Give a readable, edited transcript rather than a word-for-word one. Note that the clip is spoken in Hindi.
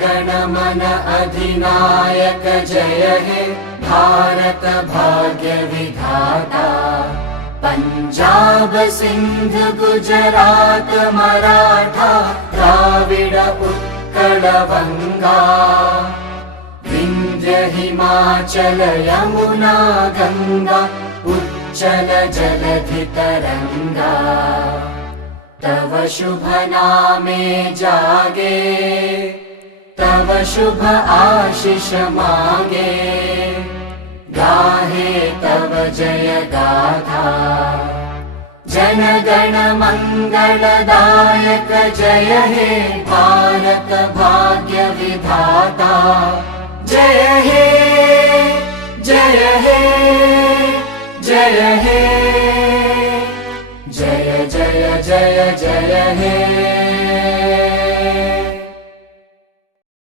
गण मन अधिनायक जय हे भारत भाग्य विधाता। पंजाब सिंध गुजरात मराठा द्राविड उत्कल बंगा। विंध्य हिमाचल यमुना गंगा उच्चल जलधि तरंगा। तव शुभ नामे जागे तव शुभ आशीष मागे। गाहे तव जय गाथा जन गण मंगलदायक जय हे भारत भाग्य विधाता। जय हे जय हे जय हे जय जय जय जय हे।